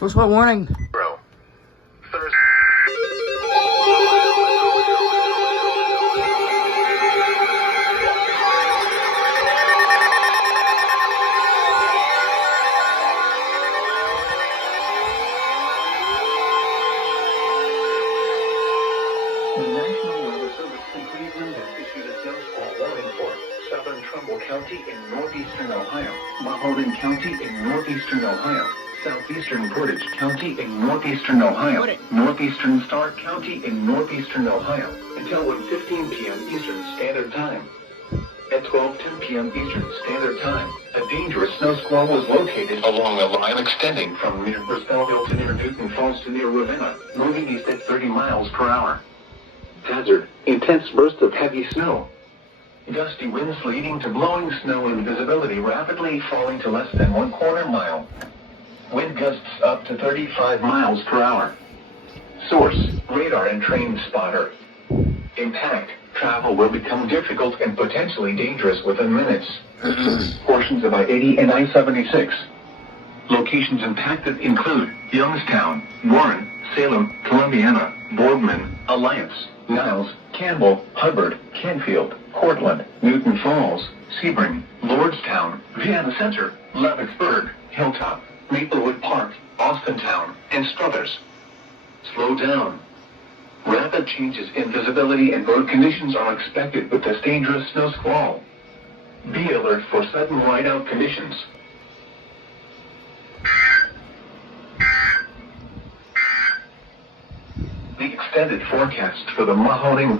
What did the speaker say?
First one warning. Bro. Thursday. The National Weather Service in Cleveland has issued a snowfall warning for southern Trumbull County in northeastern Ohio, Mahoning County in northeastern Ohio, southeastern Portage County in northeastern Ohio, northeastern Stark County in northeastern Ohio, until 1:15 p.m. Eastern Standard Time. At 12:10 p.m. Eastern Standard Time, a dangerous snow squall was located along a line extending from near Bristolville to near Newton Falls to near Ravenna, moving east at 30 miles per hour. Hazard: intense bursts of heavy snow. Gusty winds leading to blowing snow and visibility rapidly falling to less than 1/4 mile. Wind gusts up to 35 miles per hour. Source: radar and train spotter. Impact: travel will become difficult and potentially dangerous within minutes. Portions of I-80 and I-76. Locations impacted include Youngstown, Warren, Salem, Columbiana, Boardman, Alliance, Niles, Campbell, Hubbard, Canfield, Cortland, Newton Falls, Sebring, Lordstown, Vienna Center, Levicksburg, Hilltop, Maplewood Park, Austintown, and Struthers. Slow down. Rapid changes in visibility and road conditions are expected with this dangerous snow squall. Be alert for sudden whiteout conditions. The extended forecast for the Mahoning